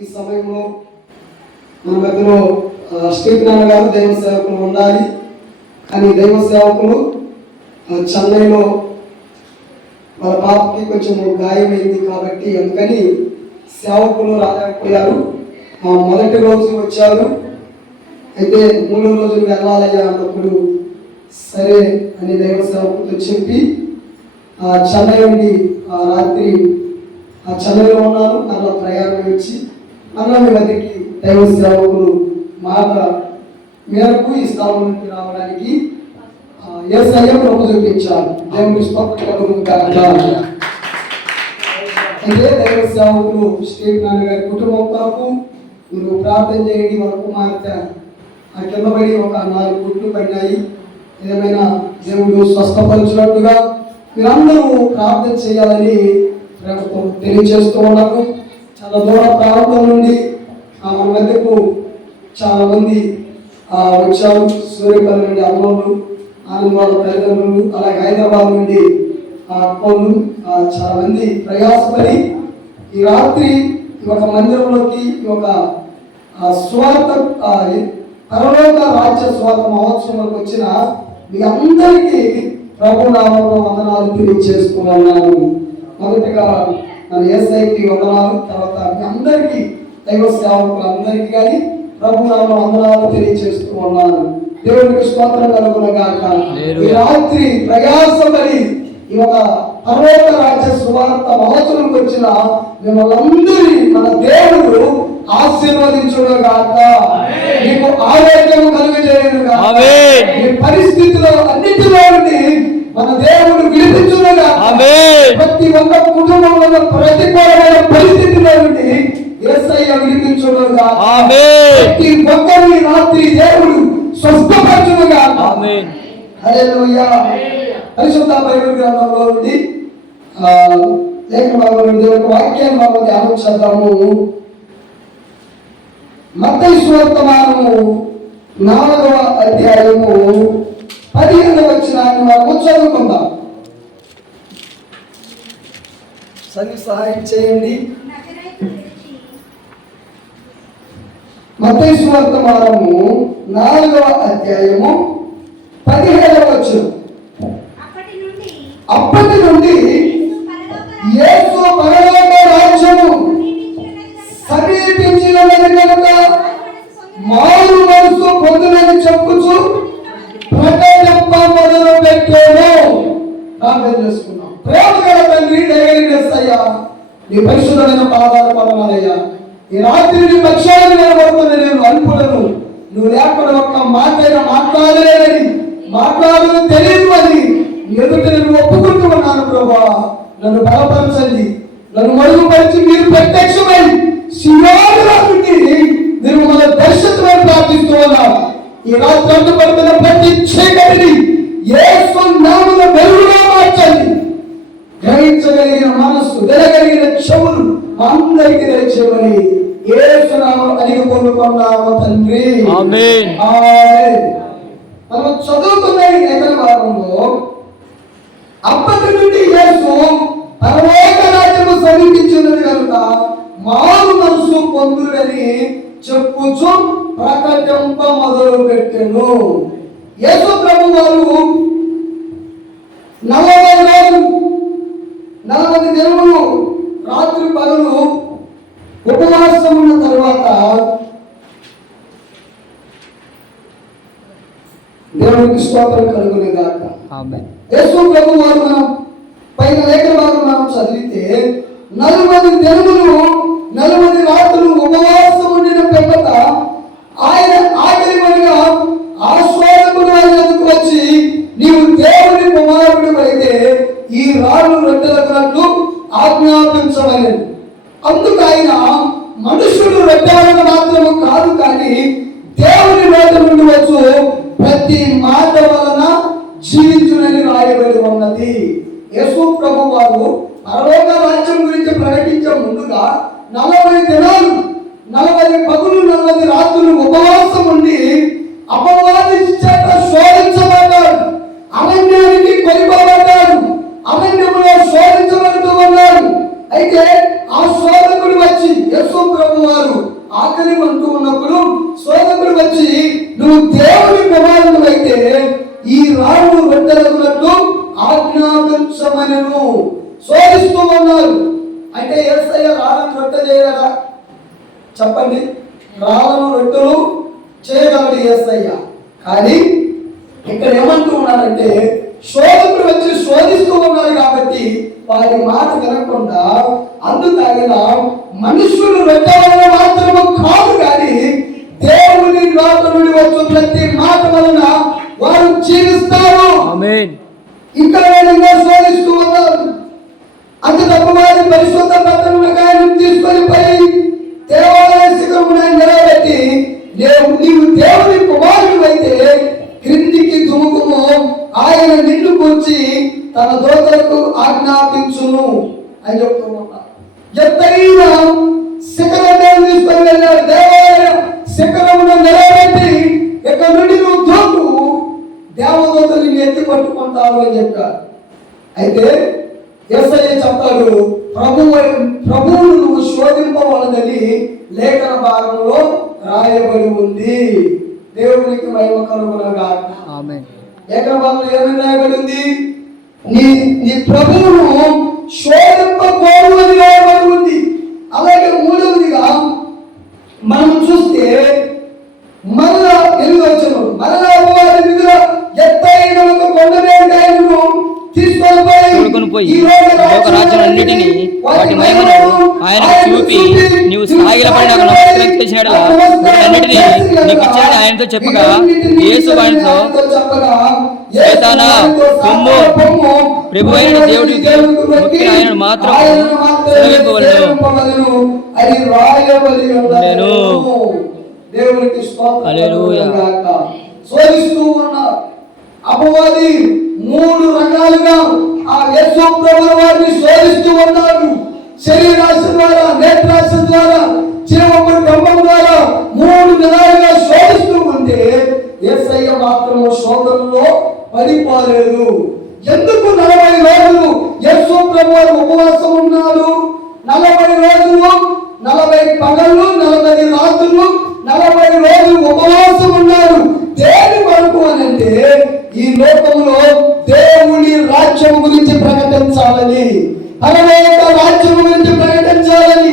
ఈ సమయంలో మన మధ్యలో శ్రీనారాయణ గారు దైవ సేవకులు ఉండాలి, కానీ దైవ సేవకులు చెన్నైలో వాళ్ళ పాపకి కొంచెం గాయమైంది కాబట్టి అందుకని సేవకులు రాలేకపోయారు. మొదటి రోజు వచ్చారు, అయితే 3వ రోజు వెళ్ళాలయ్యా అన్నప్పుడు సరే అని దైవ సేవకులతో చెప్పి చెన్నై నుండి రాత్రి చెన్నైలో ఉన్నాను. మరలా ప్రయాణం వచ్చి మరలా మీ వద్దకి దైవ సేవకులు మాట మేరకు ఈ స్థలం నుండి రావడానికి యేసయ్య కృప చూపించారు. దేవుని స్తోత్రం. అయితే దైవ సేవకులు శ్రీనారాయణ గారి కుటుంబం కొరకు మీరు ప్రార్థన చేయండి. వాళ్ళ కుమార్తె కింద పడి ఒక 4 గుడ్లు పడినాయి. ఏమైనా దేవుడు స్వస్థపరిచినట్టుగా మీరందరూ ప్రార్థన చేయాలని తెలియజేస్తూ ఉన్నాను. చాలా దూర ప్రాంతం నుండి మన మధ్యకు చాలా మంది వచ్చారు. సూర్యపల్లి నుండి అమ్మలు, ఆనంద వాళ్ళ తల్లిదండ్రులు, అలాగే హైదరాబాద్ నుండి అక్కలు చాలా మంది ప్రయాసపడి ఈ రాత్రి ఒక మందిరంలోకి ఒక స్వార్థ పరలోక రాజ్య స్వార్థ మహోత్సవంలోకి వచ్చిన మీ అందరికీ ప్రభు నామములో వందనాలు తెలియజేసుకున్నాను. మొదటిగా మన యేసయ్యకి వందనాలు, తర్వాత మీ అందరికీ దైవ సేవకులు అందరికీ కానీ ప్రభు నామములో వందనాలు తెలియజేస్తూ ఉన్నాను. దేవునికి స్తోత్రం కలుగునగాక. ఈ రాత్రి ప్రయాసపడి ఈ ఒక పరలోక రాజ్య సువార్త మహోత్సవంకి వచ్చిన మిమ్మల్ని అందరినీ మన దేవుడు ఆశీర్వదించుగాక. మీకు ఆరోగ్యం కలుగజేయునుగాక. మీ పరిస్థితిలో అన్నిటిలో నుండి మన దేవుడు విడిపించుగాక. ప్రతి ఒక్క కుటుంబంలో ప్రతికూలమైన పరిస్థితిలో నుండి యేసయ్య విడిపించుగాక. ప్రతి ఒక్కరిని రాత్రి దేవుడు స్వస్థపరచుగాక. హల్లెలూయా. పరిశుద్ధ బైబిల్ గ్రంథంలో నుండి లేఖన భాగంలో నుండి ఒక వాక్యాన్ని మనం ధ్యానం చేద్దాము. మత్తయి సువార్తమానము 4వ అధ్యాయము 15వ వచనాన్ని మనం చదువుకుందాం. సహాయం చేయండి. మత్తయి సువార్తమానము 4వ అధ్యాయము 15వ వచనం. అప్పటి నుండి యేసు పరలోక రాజ్యము సమీపించినదని కనుక మారు మనసు పొందునని చెప్పుచు ప్రకటింప మొదలు పెట్టాను. ప్రార్థన చేసుకున్నాం. ప్రేమ గల తండ్రి, దయగలిగిన యేసయ్య, నీ పరిశుద్ధమైన పాదాలు పడవాలయ్యా. ఈ రాత్రి నీ పక్షాన్ని నిలబడుతున్న నేను అల్పులను, నువ్వు లేకుండా ఒక్క మాటైనా మాట్లాడలేదని, మాట్లాడని తెలియదు అని ఎదుట నేను ఒప్పుకుంటూ ఉన్నాను. ప్రభా, నన్ను బలపరచండి, నన్ను మరుగుపరిచి మీరు ప్రత్యక్షమై శివాలయానికి మీరు మన దర్శనమని ప్రార్థిస్తూ ఉన్నారు. ఈ రాత్రి అందుపడుతున్న ప్రతి చీకటిని యేసు నామములో వెలుగుగా మార్చండి. గ్రహించగలిగిన మనస్సు, వినగలిగిన చెవులు అందరికీ దయచేయమని యేసు నామములో అడిగి పొందుకున్నాము తండ్రి. ఆమేన్. ఆమేన్. మనం చదువుతున్న ఈ లేఖన భాగంలో అప్పటి నుండి యేసు పరలోక రాజ్యము సమీపించినది కనుక మారు మనసు పొందుడని చెప్పుచు ప్రకటింప మొదలు పెట్టెను. యేసు ప్రభు వారు 40 దినములు రాత్రి పగలు ఉపవాసం ఉన్న తరువాత దేవునికి స్తోత్రం కలుగునుగాక. ఆమేన్. యేసు ప్రభు వారు మనం పైన లేఖన భాగం మనం చదివితే 40 దినములు 40 రాత్రులు ఉపవాసం ఉండిన పిమ్మట ఆయన ఆఖరిగా ఆశ్వాసకుడు ఆయన ఎదుకు వచ్చి, నీవు దేవుని కుమారుడు అయితే ఈ రాళ్ళు రొట్టెలకున్నట్లు ఆజ్ఞాపించవలెను. అందుకు ఆయన మనుషుడు రొట్టెలను మాత్రము కాదు కానీ దేవుని నోటి నుండి వచ్చు ప్రతి మాట వలన జీవించునని రాయబడి ఉన్నది. యేసు ప్రభు వారు పరలోక రాజ్యం గురించి ప్రకటించే ముందుగా 40 దినాలు 40 పగులు 40 రాత్రులు ఉపవాసం ఉండి అపవాది చేత శోధించబడ్డాడు. అరణ్యానికి కొనిపోబడ్డాడు. అరణ్యంలో శోధించబడుతూ ఉన్నాడు. అయితే ఆ శోధకుడు వచ్చి యేసు ప్రభు ఆకలి అంటూ ఉన్నప్పుడు శోధకుడు వచ్చి నువ్వు దేవుని కుమారుడు అయితే ఈ రాళ్ళు రొట్టెలకున్నట్టు ఆజ్ఞాపించమనెను. శోధిస్తూ ఉన్నారు. అంటే యేసయ్య రాళ్ళను రొట్టె చేయగలరా? చెప్పండి. రాళ్ళను రొట్టెలు చేయగలడు యేసయ్య. కానీ ఇక్కడ ఏమంటూ ఉన్నారంటే శోధకుడు వచ్చి శోధిస్తూ ఉన్నారు కాబట్టి వారి మాట వినకుండా అందుకైనా మనుషులు రొట్టెలను మాత్రము కాదు కానీ దేవుని నోట నుండి వచ్చు ప్రతి మాట వలన వారు జీవిస్తారు. ఇక్కడ శోధిస్తూ ఉన్నారు. అంత తప్పు వారి పరిశుద్ధ పట్టణం తీసుకొని పోయి దేవాలయ శిఖరమున నిలబెట్టి నీవు దేవుని కుమారుడు అయితే క్రిందికి దుముకుము, ఆయన నిన్ను కూర్చి తన దూతలకు ఆజ్ఞాపించును అని చెప్తూ ఉన్నారు. ఎత్తైన శిఖరం తీసుకొని వెళ్ళారు. దేవాలయ శిఖరమున నిలబెట్టి ఇక్కడ నుండి నువ్వు దూకు, దేవదూతలు ఎత్తి పట్టుకుంటారు అని చెప్పారు. అయితే యేసయ్య చెప్తాడు, ప్రభువును నువ్వు శోధింపవలదని లేఖన భాగంలో రాయబడి ఉంది. దేవునికి మహిమ కలుగునగాక. ఆమేన్. లేఖన భాగంలో ఏమని రాయబడి ఉంది? నీ ప్రభువును శోధింపకూడదు అని రాయబడి ఉంది. అలాగే మూడవదిగా మనం చూస్తే మరలా ఎలుగొచ్చును మరలా వారి మీద ఎత్తైన ఒక కొండ మీద ఆయనను తీసుకొని పోయి లోకరాజ్యాలన్నిటినీ వాటి మహిమను ఆయనకు చూపి నీవు సాగిలపడి నాకు నమస్కారం చేసినట్లా వీటన్నిటినీ నీకు ఇచ్చాడని ఆయనతో చెప్పగా యేసు ఆయనతో సైతానా పొమ్ము, ప్రభువైన దేవుడికి మొక్కిన ఆయనను మాత్రం సెలవింపవలెను నేను. దేవునికి స్తోత్రం. శోధిస్తూ ఉన్నారు. అపవాది మూడు రకాలుగా ఆ యేసు ప్రభువు వారిని శోధిస్తూ ఉన్నారు. శరీరాశ ద్వారా, నేత్రాశ ద్వారా, జీవపు కంబం ద్వారా మూడు విధాలుగా శోధిస్తూ ఉంటే యేసయ్య మాత్రం శోధనలో పడిపోలేదు. ఎందుకు 40 రోజులు యేసు ప్రభువు ఉపవాసం ఉన్నారు? 40 రోజులు, 40 పగళ్ళు, 40 రాత్రులు, 40 రోజులు ఉపవాసం ఉన్నారు. దేని వరకు అని అంటే ఈ లోకంలో దేవుని రాజ్యం గురించి ప్రకటించాలని, పరలోక రాజ్యం గురించి ప్రకటించాలని,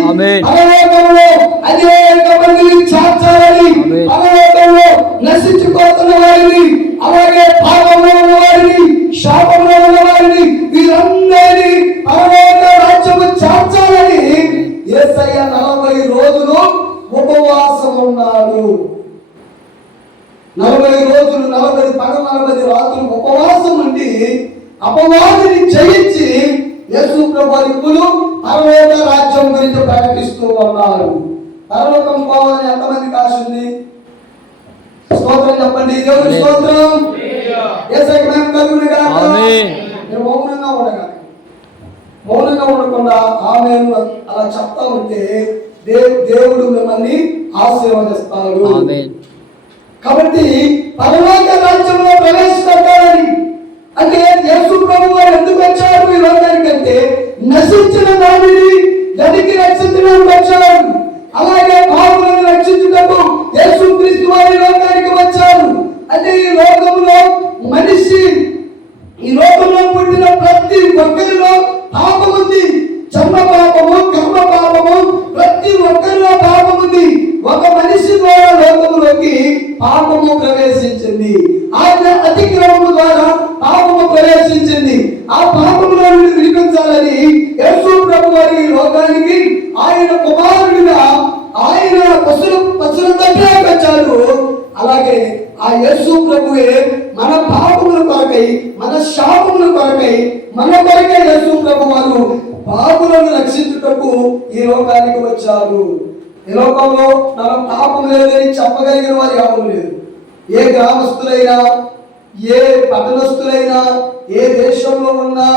పరలోకంలో అనేక మందిని చాచాలని, పరలోకంలో నశించిపోతున్న వారిని, అలాగే పాపంలో ఉన్న వారిని, శాపంలో ఉన్న వారిని, వీరందరినీ పరలోక రాజ్యము చాచాలని యేసయ్య 40 రోజులు ఉపవాసం ఉన్నాడు. 40 రోజులు, 40 పగలు, 40 రాత్రులు ఉపవాసం ఉండి అపవాదిని జయించి యేసు ప్రభువులు పరలోక రాజ్యం గురించి ప్రకటిస్తూ ఉన్నారు. పరలోకం పోవాలని ఎంతమందికి ఆశ ఉంది? స్తోత్రం చెప్పండి. దేవుని స్తోత్రం. యేసయ్యకి మహిమ కలుగునుగాక. ఆమేన్. మౌనంగా ఉండకుండా ఆమేన్ అలా చెప్తా ఉంటే దేవుడు మిమ్మల్ని ఆశీర్వదిస్తాడు. ఆమేన్. కాబట్టి పరలోక రాజ్యంలో ప్రవేశపెట్టాలని అంటే యేసు ప్రభువు వారు ఎందుకు వచ్చారు ఈ లోకానికంటే నశించిన దానిని గదికి రక్షించడానికి వచ్చారు. అలాగే పాపులను రక్షించుటకు యేసు క్రీస్తు వారి లోకానికి వచ్చారు. అంటే ఈ లోకంలో మనిషి, ఈ లోకంలో పుట్టిన ప్రతి ఒక్కరిలో పాపం ఉంది. జన్మ పాపము, కర్మ పాపము, ప్రతి ఒక్కరిలో పాపం ఉంది. ఒక మనిషి ద్వారా లోకములోకి పాపము ప్రవేశించింది. ఆయన అతిక్రమము ద్వారా పాపము ప్రవేశించింది. ఆ పాపములో నుండి విడిపించాలని యేసు ప్రభు వారి లోకానికి ఆయన కుమారుడిగా ఆయన పశుల దగ్గరకు వచ్చాడు. అలాగే ఆ యేసు ప్రభువే మన పాపముల కొరకై, మన శాపముల కొరకై, మన కొరకై యేసు ప్రభు వారు పాపులను రక్షించుటకు ఈ లోకానికి వచ్చారు. ఈ లోకంలో నాకు పాపం లేదని చెప్పగలిగిన వారు ఎవరు లేరు. ఏ గ్రామస్తులైనా, ఏ పట్టణస్తులైనా, ఏ దేశంలో ఉన్నా,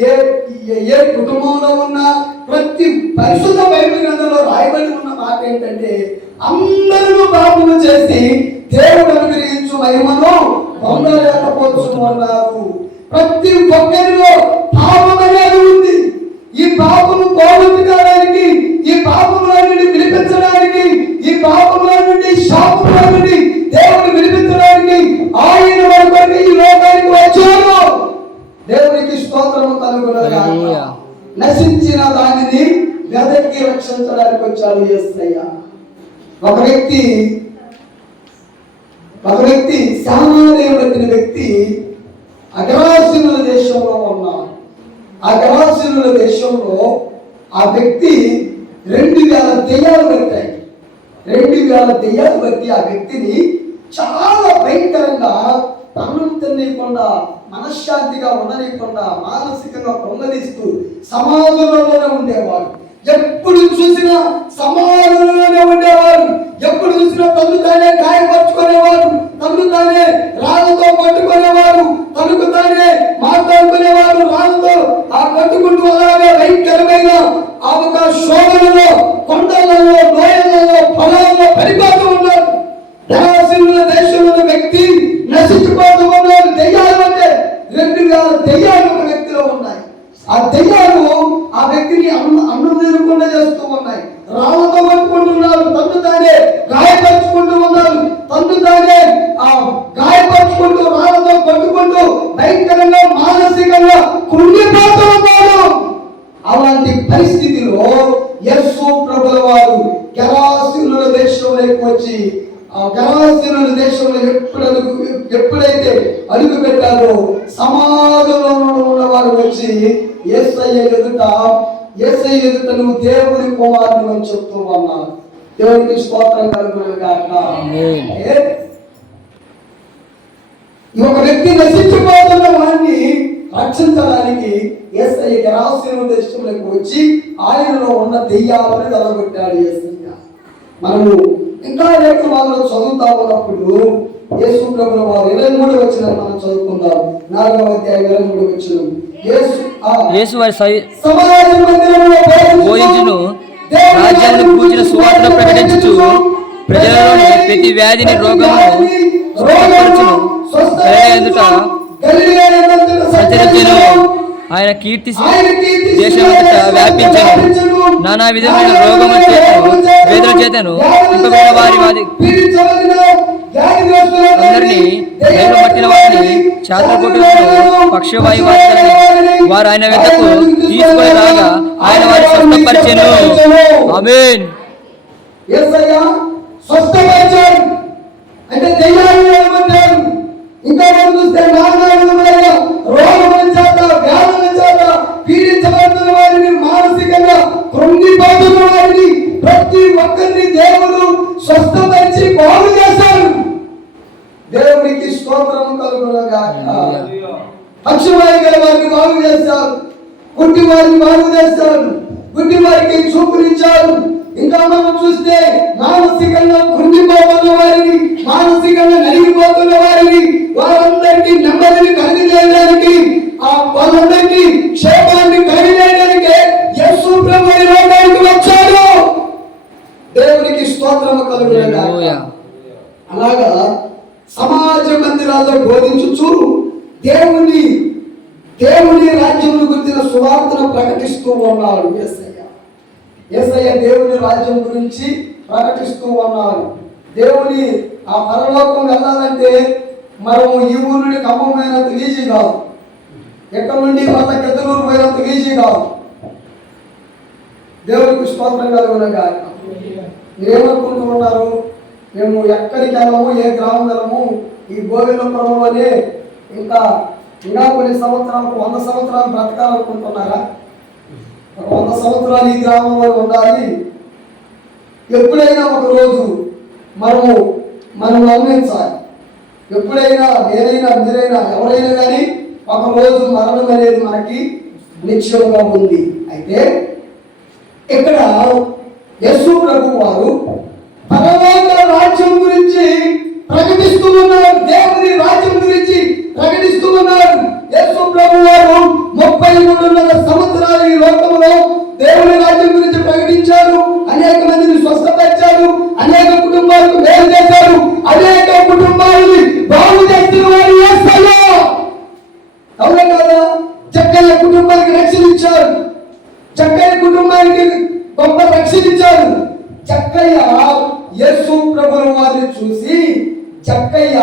ఏ కుటుంబంలో ఉన్నా, ప్రతి పరిశుద్ధ బైబిల్ గ్రంథంలో రాయబడి ఉన్న మాట ఏంటంటే అందరూ పాపము చేసి దేవుడు అనుగ్రహించు మహిమను పొందలేకపోతున్నారు. ప్రతి ఒక్కరిలో పాపం అనేది ఉంది. ఈ పాపము పోగొట్టుకోవడానికి, ఈ పాపములన్నిటిని విడిపించడానికి, ఈ రక్షించడానికి వచ్చాడు యేసయ్య. ఒక వ్యక్తి శానాదేవుడైన వ్యక్తి అగరాసీనుల దేశంలో ఉన్నాడు. అగరాసీనుల దేశంలో ఆ వ్యక్తి 2000 దెయ్యాలు పట్టాయి. 2000 దెయ్యాలు బట్టి ఆ వ్యక్తిని చాలా భయంకరంగా తన్ను తినకుండా, మనశ్శాంతిగా ఉండనీయకుండా, మానసికంగా పొంగదీస్తూ సమాజంలోనే ఉండేవాడు. ఎప్పుడు చూసినా సమాజంలోనే ఉండేవాడు. ఎప్పుడు చూసినా తను తానే గాయపరుచుకునేవాడు, తను తానే రాళ్ళతో పట్టుకునేవాడు, తనకు తానే మాట్లాడుకునేవాడు, రాళ్ళతో ఆ పట్టుకుంటూ అలాగే భయంకరమైన ఆ ఒక శోధనలో, కొండలలో, లోయలలో, పొలాల్లో పడిపోతూ ఉన్నాడు. గెరాసీనుల దేశంలో వ్యక్తి నశించిపోతూ ఉన్నాడు. దెయ్యాలు అంటే 2000 దెయ్యాలు ఒక వ్యక్తిలో ఉన్నాయి. ఆ దెయ్యాలు ఆ వ్యక్తిని అన్నం తినకుండా చేస్తూ ఉన్నాయి. రాళ్ళతో పట్టుకుంటున్నారు, తన్ను తానే గాయపరుచుకుంటూ ఉన్నారు, తన్ను తానే గాయపరుచుకుంటూ రాళ్ళతో పట్టుకుంటూ భయంకరంగా మానసికంగా కృంగిపోతూ ఉన్నారు. అలాంటి పరిస్థితిలో యేసు ప్రభుల వారు గెరాసీనుల దేశంలోకి వచ్చి గెరాసీనుల దేశంలో ఎప్పుడైతే అడుగు పెట్టారో సమాజంలో ఉన్నవారు వచ్చి యేసయ్య ఎదుట నువ్వు దేవుని కుమారుడు అని చెప్తూ అన్నారు. దేవునికి స్తోత్రం కలుగును గాక. ఒక వ్యక్తి నశించిపోతున్న వాడిని రక్షించడానికి యేసయ్య గెరాసీనుల దేశంలోకి వచ్చి ఆయనలో ఉన్న దెయ్యాలను వెలగొట్టాడు యేసయ్య. మనము ఇంకా లేఖనాల్లో చదువుతా ఉన్నప్పుడు యేసు ప్రభుల వారు 23 వచనం మనం చదువుకుందాం. 4వ అధ్యాయం 23 వచనం. యేసు సమాజ మందిరములో బోధించును, రాజ్యాన్ని గూర్చిన సువార్త ప్రకటించుచు ప్రజలలోని ప్రతి వ్యాధిని రోగమును స్వస్థపరచును, సంచరించెను. ఆయన కీర్తి దేశమంతటా వ్యాపించెను. నానా విధమైన రోగముల చేతను, వేదన చేతను ఇంపబడిన వారి అందరినీ, దేవుడు పట్టిన వారిని, చేతలు కొట్టుకుని పక్షవాయు వారు ఆయన వెంటకు తీసుకొని రాగా ఆయన వారిని స్వస్థపరిచెను. ఆమేన్. యేసయ్య స్వస్థపరిచాడు అంటే దెయ్యాలను వెళ్ళగొట్టాడు. ఇంకా మనం చూస్తే నానా విధమైన రోగముల చేత, వ్యాధుల చేత పీడించబడుతున్న వారిని, మానసికంగా కృంగిపోతున్న వారిని ప్రతి ఒక్కరిని దేవుడు స్వస్థపరిచి బాగు చేశాడు. దేవునికి స్తోత్రం కలుగును గాక. పక్షవాయు గల వారిని బాగు చేశాడు, గుడ్డి వారిని బాగు చేశాడు, గుడ్డి వారికి చూపునిచ్చాడు. ఇంకా మనం చూస్తే మానసికంగా కృంగిపోతున్న వారిని, మానసికంగా నలిగిపోతున్న వారిని, వారందరికీ నెమ్మదిని కలిగజేయడానికి, వాళ్ళందరికీ క్షేమాన్ని కలిగజేయడానికి యేసు ప్రభువు ఈ లోకానికి వచ్చాడు. దేవునికి స్తోత్రము కలుగును గాక. అలాగా సమాజ మందిరాల్లో బోధించుచు దేవుని రాజ్యమును గురించిన సువార్తను ప్రకటిస్తూ ఉన్నాడు యేసయ్య దేవుని రాజ్యం గురించి ప్రకటిస్తూ ఉన్నాడు. దేవుని ఆ పరలోకం వెళ్ళాలంటే మనము ఈ ఊరు నుండి ఖమ్మం పోయినంత ఈజీ కాదు, ఎక్కడి నుండి మన గెద్దలూరు పోయినంత ఈజీ కాదు. దేవునికి స్తోత్రం కలుగును గాక. మీరేమనుకుంటూ ఉన్నారు? మేము ఎక్కడికి వెళ్ళము, ఏ గ్రామం వెళ్ళము, ఈ గోవిందపురంలోనే ఇంకా కొన్ని సంవత్సరాలకు 100 సంవత్సరాలు బ్రతకాలనుకుంటున్నారా? 100 సంవత్సరాలు ఈ గ్రామంలో ఉండాలి. ఎప్పుడైనా ఒక రోజు మనం మరణించాలి. ఎప్పుడైనా నేనైనా, మీరైనా, ఎవరైనా కానీ ఒక రోజు మరణం అనేది మనకి నిశ్చయంగా ఉంది. అయితే ఇక్కడ యేసు ప్రభువు వారు పరలోక రాజ్యం గురించి ప్రకటిస్తూ ఉన్నారు, దేవుని రాజ్యం గురించి ప్రకటిస్తూ ఉన్నారు. యేసు ప్రభువు వారు 33 సంవత్సరాలు ఈ లోకంలో దేవుని రాజ్యం గురించి ప్రకటించారు. అనేక మందిని స్వస్థపరిచారు, అనేక కుటుంబాలకు మేలు చేశారు, అనేక కుటుంబాలని బాగు చేస్తున్న వారు యేసయ్య. అవునా కదా? చక్కని కుటుంబానికి రక్షణ ఇచ్చారు, చక్కని కుటుంబానికి గొప్ప రక్షణ ఇచ్చారు. చక్కయ్య యేసు ప్రభువు వారిని చూసి చక్కయ్య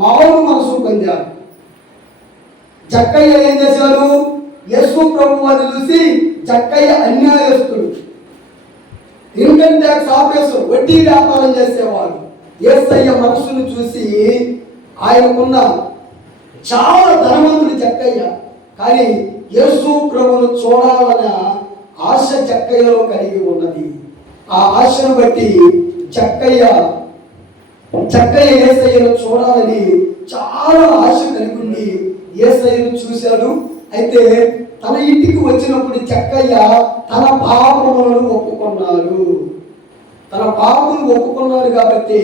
మారు మనసు పొందాడు. చక్కయ్య ఏం చేశాడు? యేసు ప్రభువు వారిని చూసి చక్కయ్య అన్యాయస్తుడు, ఇన్కమ్ ట్యాక్స్ ఆఫీసర్, వడ్డీ వ్యాపారం చేసేవాడు. యేసయ్య మనసును చూసి, ఆయనకున్న చాలా ధనవంతుడు జక్కయ్య, కానీ యేసు ప్రభువును చూడాలన్న ఆశ జక్కయ్యలో కలిగి ఉన్నది. ఆ ఆశను బట్టి జక్కయ్య యేసయ్యను చూడాలని చాలా ఆశ కలిగి ఉండి యేసయ్యను చూశాడు. అయితే తన ఇంటికి వచ్చినప్పుడు జక్కయ్య తన పాపములను ఒప్పుకున్నాడు. తన పాపమును ఒప్పుకున్నాడు కాబట్టి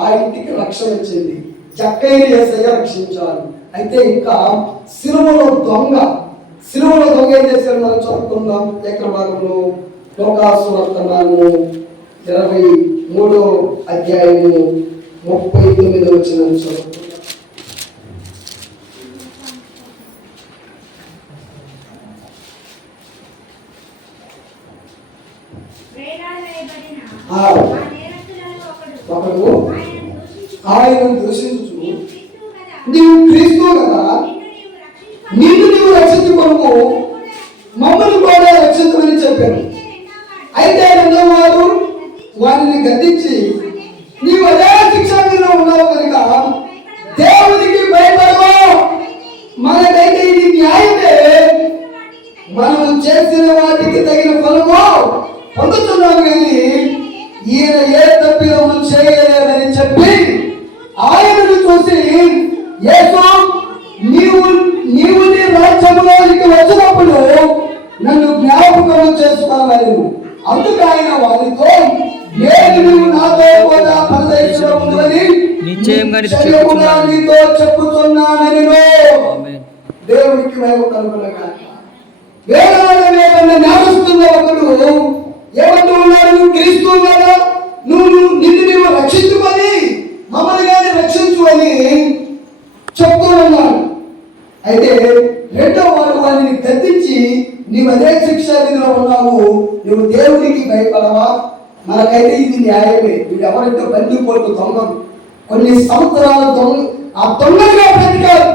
ఆ ఇంటికి రక్షణ వచ్చింది. జక్కయ్యను యేసయ్య రక్షించాడు. అయితే ఇంకా సిలువలో దొంగ ఏం చేశాడు మనం చదువుకుందాం. లేఖన భాగంలో లోకాసు వర్తమానము 23వ అధ్యాయము 39వ వచనం చదువుకుందాం. ఒకడు ఆయనను దూషించు, నీవు క్రీస్తు కదా, నిన్ను నీవు రక్షించుకోను, మమ్మల్ని కూడా రక్షించమని చెప్పాను. అయితే రెండో వారు వారిని గద్దించి, నీవు అదే శిక్షావిధిలో ఉన్నావు కనుక దేవునికి భయపడవు, మనకైతే ఇది న్యాయమే, మనము చేసిన వాటికి తగిన ఫలము పొందుతున్నాము, కానీ ఈయన ఏ తప్పిదము చేయలేదని చెప్పి ఆయనను చూసి, యేసు నీవు నీ రాజ్యంలోనికి వచ్చినప్పుడు నన్ను జ్ఞాపకం చేసుకోవాలి. అందుకు ఆయన వారితో, నేను నీవు నాతో కూడా పరదేశంలో ఉందని నిశ్చయంగా నీతో చెప్పుచున్నానని. దేవునికి మహిమ కలుగునుగాక. వేదన జ్ఞాపిస్తున్న ఒకడు ఏమంటూ ఉన్నాడు, నువ్వు క్రీస్తు కదా, నిన్ను రక్షించుకొని మమ్మల్ని కానీ రక్షించు అని చెప్తూ ఉన్నాడు. అయితే రెండో వాడు వారిని గద్దించి, నీవు అదే శిక్షా విధిలో ఉన్నావు, నువ్వు దేవునికి భయపడవా, మనకైతే ఇది న్యాయమే. వీడు ఎవరైతే బందిపోటు దొంగలు, కొన్ని సంవత్సరాలు దొంగలుగా బ్రతికారు,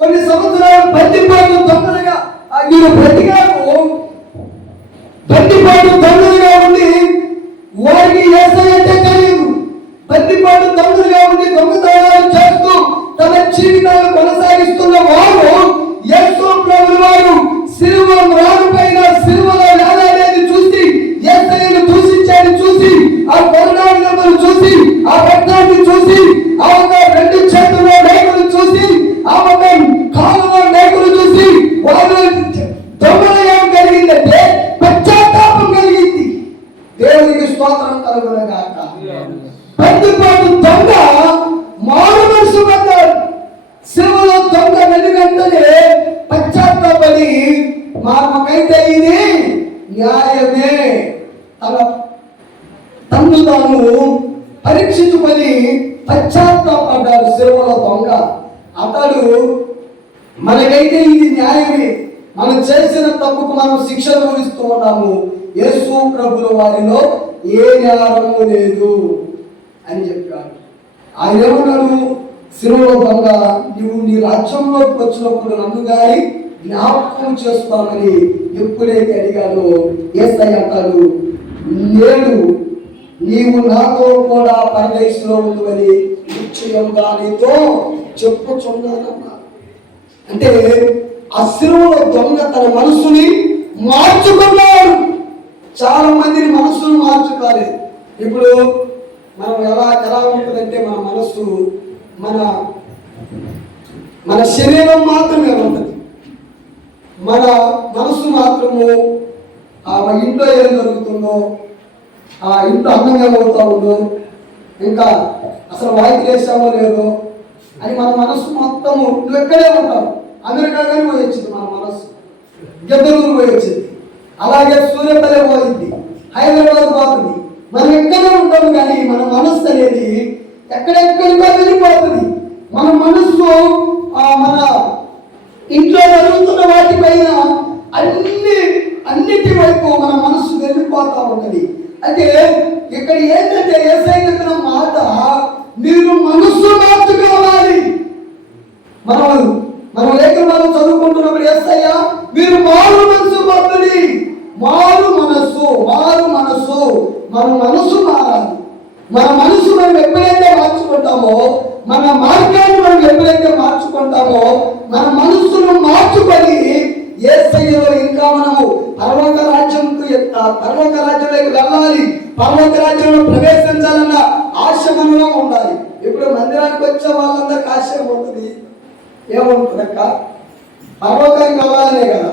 కొన్ని సంవత్సరాలు బందిపోటు దొంగలుగా వీరు బ్రతికారు. బందిపోటు దొంగలుగా ఉండి వారికి యేసయ్య అంటే తెలియదు. బందిపోటు దొంగలుగా ఉండి దొంగతనాలు చేస్తూ తన జీవితాలు కొనసాగిస్తున్న వారు యేసు ప్రభువు వారు సిలువ రాళ్ళపైన సిలువలో వేలాడేది చూసి, యేసయ్యను దూషించేది చూసి, ఆ కొరడాలను చూసి, ఆ రక్తాన్ని చూసి, ఆ ఒక రెండు చేతుల్లో మేకులు చూసి, ఆ ఒక కాలులో మేకులు చూసి వారు దొంగలయం కలిగిందంటే పశ్చాత్తాపం కలిగింది. దేవునికి స్తోత్రం కలుగునుగాక. బందిపోటు దొంగ మారు మనసు పడ్డాడు. సిలువలో దొంగ వెనుగంటనే పశ్చాత్తాపడి, మాకైతే ఇది న్యాయమే, తన్ను తాను పరీక్షించుకొని పశ్చాత్తాపడ్డాడు. సిలువలో దొంగ అతడు, మనకైతే ఇది న్యాయమే, మనం చేసిన తప్పుకు మనం శిక్ష అనుభవిస్తూ ఉన్నాము, యేసు ప్రభుల వారిలో ఏ న్యాయము లేదు అని చెప్పాడు. ఆయన ఏమన్నాడు, సిలువలో దొంగ, నువ్వు నీ రాజ్యంలోకి వచ్చినప్పుడు నన్ను గాని జ్ఞాపకం చేసుకోమని ఎప్పుడైతే అడిగాడో యేసయ్య అంటాడు, నేడు నీవు నాతో కూడా పరదేశంలో ఉందని నిశ్చయంగా నీతో చెప్పుచున్నానన్నా. అంటే ఆ సిలువలో దొంగ తన మనసుని మార్చుకున్నాడు. చాలా మందిని మనసును మార్చుకోలేదు. ఇప్పుడు మనం ఎలా ఉంటుందంటే, మన మనస్సు మన శరీరం మాత్రమే ఉంటుంది, మన మనస్సు మాత్రము మా ఇంట్లో ఏం జరుగుతుందో, ఆ ఇంట్లో అందంగా అవుతా ఉందో, ఇంకా అసలు వాయికి వేసామో లేదో అని మన మనస్సు మొత్తము, నువ్వు ఎక్కడే ఉంటావు, అమెరికా కానీ పోయి వచ్చింది మన మనస్సు, గద్దలూరు పోయి వచ్చింది, అలాగే సూర్యపల్లి పోయింది, హైదరాబాద్ పోతుంది, మనం ఎక్కడే ఉంటాము, కానీ మన మనస్సు అనేది ఎక్కడెక్కడికో వెళ్ళిపోతుంది. మన మనస్సు మన ఇంట్లో జరుగుతున్న వాటిపైన అన్నిటి వైపు మన మనస్సు వెళ్ళిపోతా ఉన్నది. అయితే ఇక్కడ ఏంటంటే యేసయ్య చెప్పిన మాట, మీరు మనస్సు మార్చుకోవాలి. మనం లేఖనాలు చదువుకుంటున్నప్పుడు యేసయ్య, మీరు మారు మనస్సు పొందండి, మారు మనస్సు మన మనసు మారాలి. మన మనసు మనం ఎప్పుడైతే మార్చుకుంటామో, మన మార్గాన్ని మనం ఎప్పుడైతే మార్చుకుంటామో, మన మనసును మార్చుకొని యేసయ్యలో ఇంకా మనము పరలోక రాజ్యంలోకి వెళ్ళాలి, పరలోక రాజ్యంలో ప్రవేశించాలన్న ఆశ మనలో ఉండాలి. ఇప్పుడు మందిరానికి వచ్చే వాళ్ళందరికీ ఆశ ఉంటుంది. ఏముంటుంది అక్క? పరలోకానికి వెళ్ళాలనే కదా,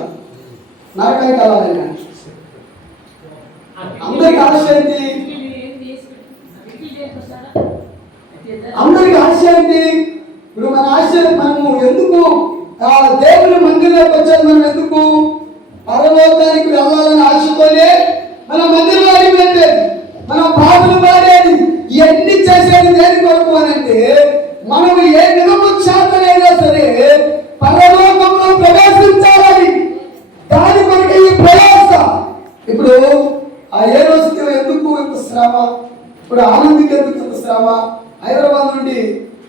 నరకానికి వెళ్ళాలనే. అందరికి ఆశ ఏంటి? అందరికి ఆశ ఏంటి? ఇప్పుడు మన ఆశ, మనము ఎందుకు దేవుని మందిరంలోకి వచ్చేది? మనం ఎందుకు పరలోకానికి వెళ్ళాలని ఆశతోనే మన మందిరంలో అడిగినట్టే మనం పాటలు పాడేది, ఇవన్నీ చేసేది దేని కొరకు అని అంటే, మనం ఏ విధము చేతనైనా సరే పరలోకంలో ప్రవేశించాలని, దాని కొరకు ఈ ప్రయాస. ఇప్పుడు ఆ ఏ రోజుకి ఎందుకు ఇంత శ్రమ? ఇప్పుడు ఆనందికి ఎందుకు ఇంత శ్రమ? హైదరాబాద్ నుండి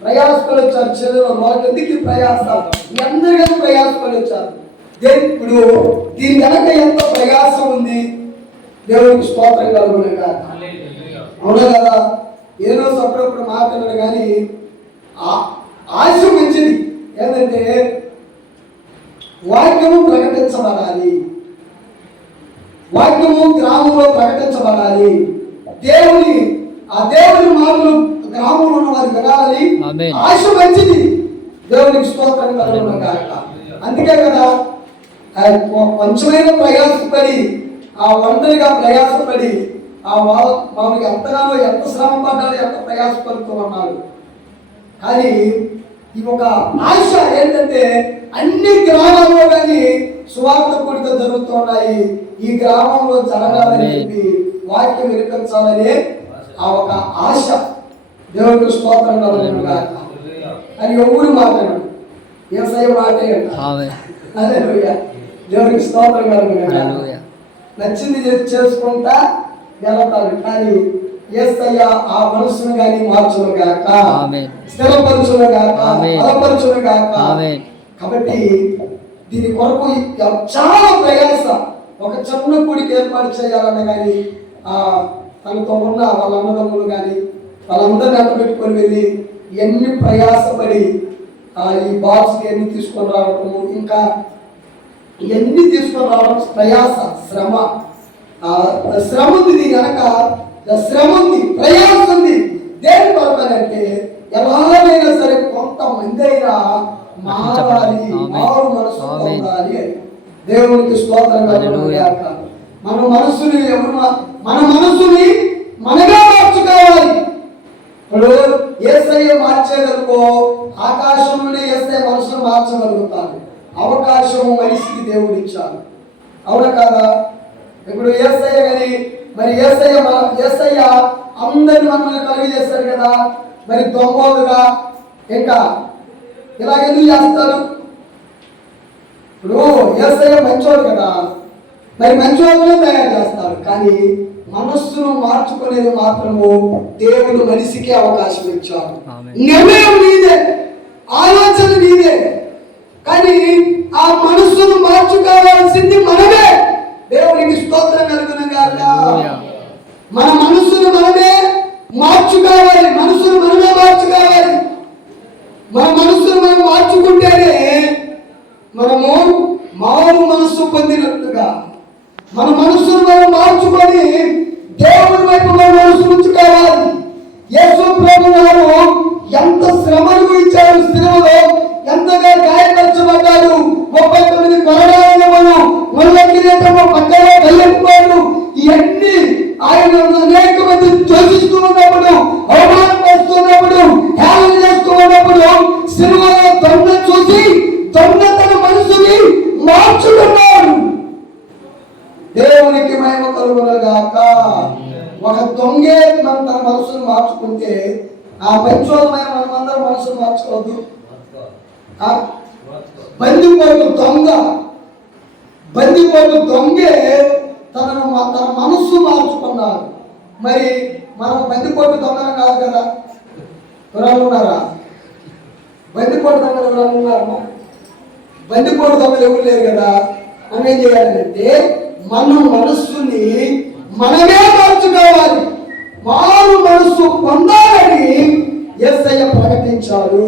ప్రయాసపడి వచ్చారు, చెరువులో ఎందుకు ఈ ప్రయాస? మీ అందరికీ ప్రయాసపడి వచ్చారు. ఇప్పుడు దీని వెనక ఎంత ప్రయాసం ఉంది? దేవునికి స్తోత్రం కలుగునే కాదు, అవునా కదా? ఏ రోజు అప్పుడప్పుడు మాట్లాడారు, కానీ ఆశ మంచిది. ఏంటంటే వాక్యము ప్రకటించబడాలి, వాక్యము గ్రామంలో ప్రకటించబడాలి. ఆ దేవుని మాటలు గ్రామంలో ఉన్న వారికి వినాలని ఆశ మంచిది. దేవునికి స్తోత్రం కలుగునే కాక. అందుకే కదా కొంచెమైనా ప్రయాసపడి, ఆ ఒంటరిగా ప్రయాసపడి, మామూలుగా ఎంతగానో ఎంత శ్రమ పడ్డాడు, ఎంత ప్రయాసపడుతూ ఉన్నాడు. కానీ ఈ ఒక ఆశ ఏంటంటే అన్ని గ్రామాల్లో కానీ సువార్త కూడిక జరుగుతున్నాయి, ఈ గ్రామంలో జరగాలని చెప్పి వాక్యం వినిపించాలని ఆ ఒక ఆశ. దేవునికి స్తోత్రం కలుగునుగా. అని ఎవరు మాట్లాడు, యేసయ్య మాటే అదే దేవునికి స్తోత్రం కలుగునుగా. నచ్చింది చేసుకుంటా వెళతారు, కానీ యేసయ్య ఆ మనసును కానీ మార్చును గాక, స్థిరపరచును గాక, బలపరచును గాక. కాబట్టి దీని కొరకు చాలా ప్రయాస. ఒక చిన్న గుడికి ఏర్పాటు చేయాలన్న కానీ తనతో ఉన్న వాళ్ళ అన్నదమ్ములు కానీ వాళ్ళందరినీ అంట పెట్టుకొని వెళ్ళి ఎన్ని ప్రయాసపడి ఈ బాక్స్కి ఎన్ని తీసుకొని రావటము, ఇంకా ఇవన్నీ తీసుకొని రావడం ప్రయాస, శ్రమ. శ్రమ ఉంది, దీని కనుక శ్రమ ఉంది, ప్రయాస ఉంది. దేని కొరకనంటే ఎలాగైనా సరే కొంతమంది అయినా మారాలి, మారు మనసు పొందాలి అని. దేవునికి స్తోత్రం కలుగునుగాక. మన మనసుని మనగా మార్చుకోవాలి. ఇప్పుడు యేసయ్య మార్చేదనుకో, ఆకాశం నుండి యేసయ్య మనసును మార్చగలుగుతాను. అవకాశము మనిషికి దేవుడు ఇచ్చాడు, అవునా కాదా? ఇప్పుడు యేసయ్య కానీ మరి యేసయ్య అందరిని మనల్ని కలిగి చేస్తాడు కదా, మరి దొంగలుగా ఇంకా ఇలాగెందుకు చేస్తారు? ఇప్పుడు యేసయ్య మంచోడు కదా, మరి మంచోళ్ళనే తయారు చేస్తాడు, కానీ మనస్సును మార్చుకునేది మాత్రము దేవుడు మనిషికి అవకాశం ఇచ్చాడు. నిర్ణయం నీదే, ఆలోచన నీదే, కానీ ఆ మనస్సును మార్చుకోవాల్సింది మనమే. దేవునికి స్తోత్రం కలుగునుగాక. మన మనస్సును మనమే మార్చుకోవాలి, మనస్సును మనమే మార్చుకోవాలి. మన మనస్సును మనం మార్చుకుంటేనే మనము మారు మనస్సు పొందినట్టుగా, మన మనస్సును మనం మార్చుకొని దేవుడి వైపు మన మనసు ఉంచుకోవాలి. యేసు ప్రభు వారు ఎంత శ్రమను ఇచ్చారు, శ్రమలో ఎంతగా గాయపరచబడ్డాడు. 39 కొరడాలను ముళ్ళకిరీటము పక్కనే వెళ్ళిపోయాడు. ఇవన్నీ ఆయన అనేక మంది ద్వేషిస్తూ ఉన్నప్పుడు, అవమానపరుస్తున్నప్పుడు, హేళన చేస్తూ ఉన్నప్పుడు సినిమాలో దొంగ చూసి దొంగ తన మనసుని మార్చుకున్నాడు. దేవునికి మహిమ కలుగునుగాక. ఒక దొంగే తన మనసును మార్చుకుంటే ఆ పంచోదమైన మనమందరం మనసును మార్చుకోవద్దు. బందిపోటు దొంగే తన మనస్సు మార్చుకున్నాడు. మరి మనం బందిపోటు దొంగలు కాదు కదా, ఎవరు ఉన్నారా? బందిపోటు దొంగలు ఎవరు ఉన్నారమ్మా? బందిపోటు దొంగలు ఎవరు లేరు కదా. మనం ఏం చేయాలంటే మన మనస్సుని మనమే మార్చుకోవాలి. కావాలి, మారు మనస్సు పొందాలని యేసయ్య ప్రకటించాడు.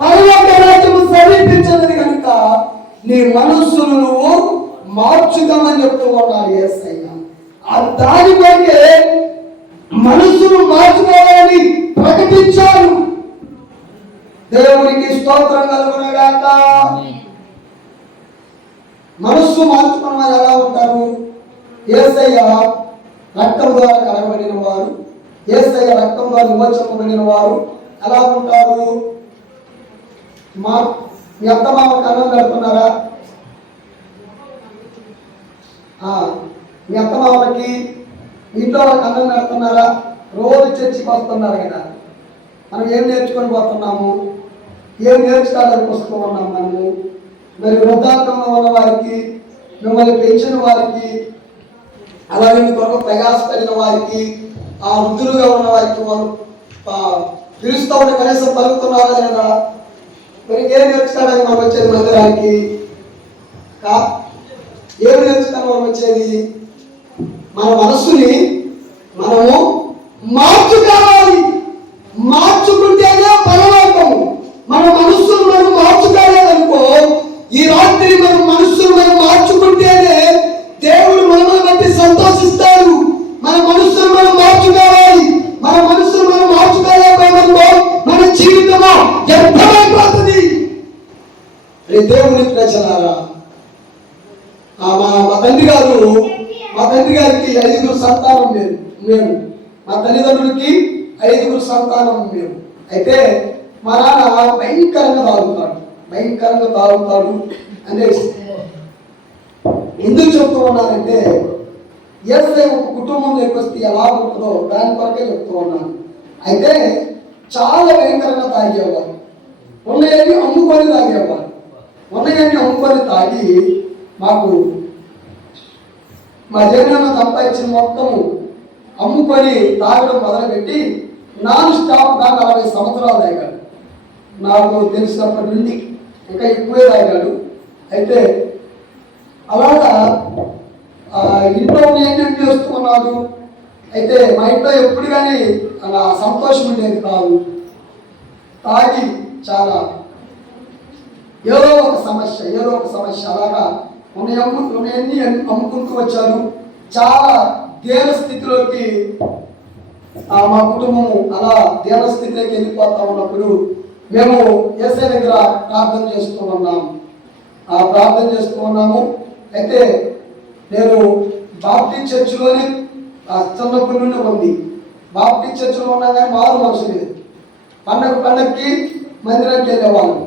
పరలోక రాజ్యము సమీపించినది కనుక నీ మనస్సును నువ్వు మార్చుదామని చెప్తూ ఉన్నాడు యేసయ్య. ఆ దాని కొరకే మనస్సును మార్చుకోవాలని ప్రకటించాడు. దేవునికి స్తోత్రం కలుగునుగాక. మనస్సు మార్చుకున్న వారు ఎలా ఉంటారు? యేసయ్య రక్తం ద్వారా కడగబడిన వారు, యేసయ్య రక్తం ద్వారా విమోచింపబడిన వారు ఎలా ఉంటారు? మీ అత్తమామకి అన్నం పెడుతున్నారా? మీ అత్తమామకి ఇంట్లో వాళ్ళకి అన్నం పెడుతున్నారా? రోజు చర్చికి వస్తున్నారు కదా, మనం ఏం నేర్చుకొని పోతున్నాము? ఏం నేర్చుకోవాలని వస్తూ ఉన్నాం మనము? మరి వృద్ధాప్యంలో ఉన్న వారికి, మిమ్మల్ని పెంచిన వారికి, అలాగే మీ కొరకు ప్రయాసపడిన వారికి, ఆ వృద్ధులుగా ఉన్న వారికి వాళ్ళు పిలుస్తూ ఉంటే కనీసం పలుకుతున్నారా లేదా? మరి ఏం నేర్చుకోవడానికి మనం వచ్చేది మందిరానికి? ఏం నేర్చుకోవడానికి మనం వచ్చేది? మన మనస్సుని మనము మార్చుకోవాలి. మార్చుకుంటేనే పరలోకము. మన మనస్సును మనం మార్చుకోలేదనుకో, ఈ రాత్రి మన మనస్సును మనం మార్చుకుంటేనే దేవుడు మనల్ని బట్టి సంతోషిస్తాడు. మన మనస్సును మనం మార్చుకోవాలి. మన మనస్సును మనం మార్చుకోలేకపోయామనుకో మన జీవితము వ్యర్థమైపోతుంది. దేవుని ప్రజలారా, మా తండ్రి గారికి 5 సంతానం మేము. మా తల్లిదండ్రులకి 5 సంతానం మేము. అయితే మా నాన్న భయంకరంగా తాగుతాడు అంటే ఎందుకు చెప్తూ ఉన్నానంటే, యేసయ్య ఒక కుటుంబంలోకి వస్తే ఎలా ఉంటుందో దాని కొరకే చెప్తూ ఉన్నాను. అయితే చాలా భయంకరంగా తాగేవారు. ఉన్నాయని అమ్ముకొని తాగి మాకు మా జగనన్న సంపాదించిన మొత్తము అమ్ముకొని తాగడం మొదలుపెట్టి నాన్ స్టాప్గా 40 సంవత్సరాలు తాగాడు. నాకు తెలిసినప్పటి నుండి ఇంకా ఎక్కువే తాగాడు. అయితే అలాగా ఇంట్లో ఏంటంటే చేస్తూ ఉన్నాడు. అయితే మా ఇంట్లో ఎప్పుడు కానీ అలా సంతోషం ఉండేది కాదు. తాగి చాలా ఏదో ఒక సమస్య అలాగా ఉన్నాయన్నీ అమ్ముకుంటూ వచ్చారు. చాలా దీన స్థితిలోకి మా కుటుంబము అలా దీన స్థితిలోకి వెళ్ళిపోతా ఉన్నప్పుడు మేము యేసయ్య దగ్గర ప్రార్థన చేస్తూ ఉన్నాము. అయితే నేను బాప్టిస్ట్ చర్చిలోనే చిన్నప్పటి నుండి ఉంది. బాప్టిస్ట్ చర్చిలో ఉన్నా కానీ మారు మనసు లేదు. పండగకి మందిరానికి వెళ్ళేవాళ్ళు.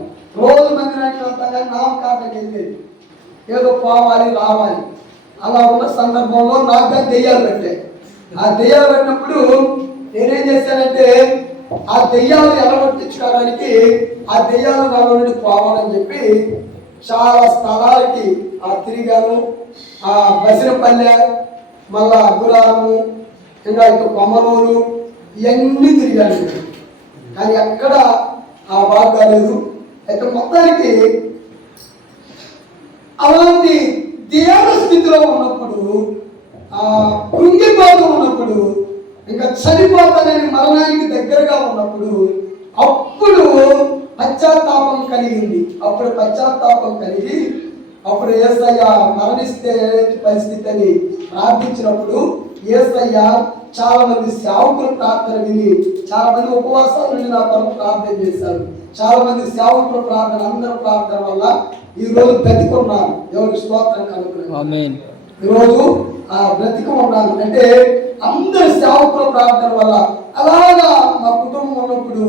రోజు మందిరానికి వెళ్తా కానీ నామకార్థకి వెళ్ళేది. ఏదో పోవాలి రావాలి అలా ఉన్న సందర్భంలో నాకు దెయ్యాలు పెట్టాయి. ఆ దెయ్యాలు పెట్టినప్పుడు నేనేం చేశానంటే, ఆ దెయ్యాలు ఎలగొట్టించుకోవడానికి ఆ దెయ్యాలు నాలో నుండి పోవాలని చెప్పి చాలా స్థలాలకి తిరిగాను. ఆ బసిరపల్లె, మళ్ళా అగ్గురాము, ఇంకా ఇటు కొమ్మనూరు, ఇవన్నీ తిరిగాను. కానీ ఎక్కడ బాగా కాలేదు. అయితే మొత్తానికి అలాంటి దేవ స్థితిలో ఉన్నప్పుడు, కృంగిపోతూ ఉన్నప్పుడు, ఇంకా చనిపోతానని మరణానికి దగ్గరగా ఉన్నప్పుడు అప్పుడు పశ్చాత్తాపం కలిగింది. అప్పుడు యేసయ్య మరణిస్తే పరిస్థితి అని ప్రార్థించినప్పుడు యేసయ్య చాలా మంది సేవకుల ప్రార్థన విని, చాలా మంది ఉపవాసాల నుండి నా కొరకు ప్రార్థన చేశారు. చాలా మంది సేవకుల ప్రార్థన, అందరి ప్రార్థన వల్ల ఈ రోజు బ్రతికున్నాను. దేవునికి స్తోత్రం కలుగుతుంది. ఈరోజు బ్రతికి ఉన్నాను అంటే అందరి సేవకుల ప్రార్థన వల్ల. అలాగా మా కుటుంబం ఉన్నప్పుడు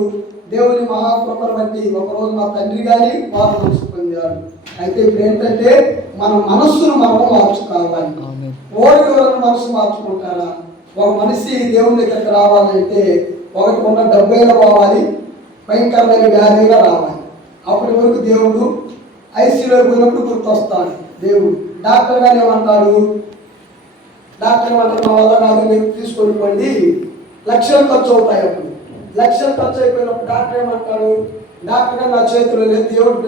దేవుని మహాకృపను బట్టి ఒకరోజు మా తండ్రి గారి వారు మనసు పొందారు. అయితే ఇప్పుడు ఏంటంటే మన మనస్సును మనము మార్చుకోవాలి. ఓడివరను మనసు మార్చుకుంటారా? ఒక మనిషి దేవుని దగ్గరికి రావాలంటే ఒకటి ఉన్న డబ్బైనా పోవాలి, భయంకరమైన వ్యాధి అయినా రావాలి. అప్పటి వరకు దేవుడు ఐసీలో పోయినప్పుడు గుర్తొస్తాడు దేవుడు. డాక్టర్ గారు ఏమంటారు? మా వల్ల కాదు, మీరు తీసుకొని పోండి, లక్షలు ఖర్చు అవుతాయి. అప్పుడు లక్షలు ఖర్చు అయిపోయినప్పుడు డాక్టర్ ఏమంటాడు? డాక్టర్ గారు నా చేతిలో లేదు, దేవుడు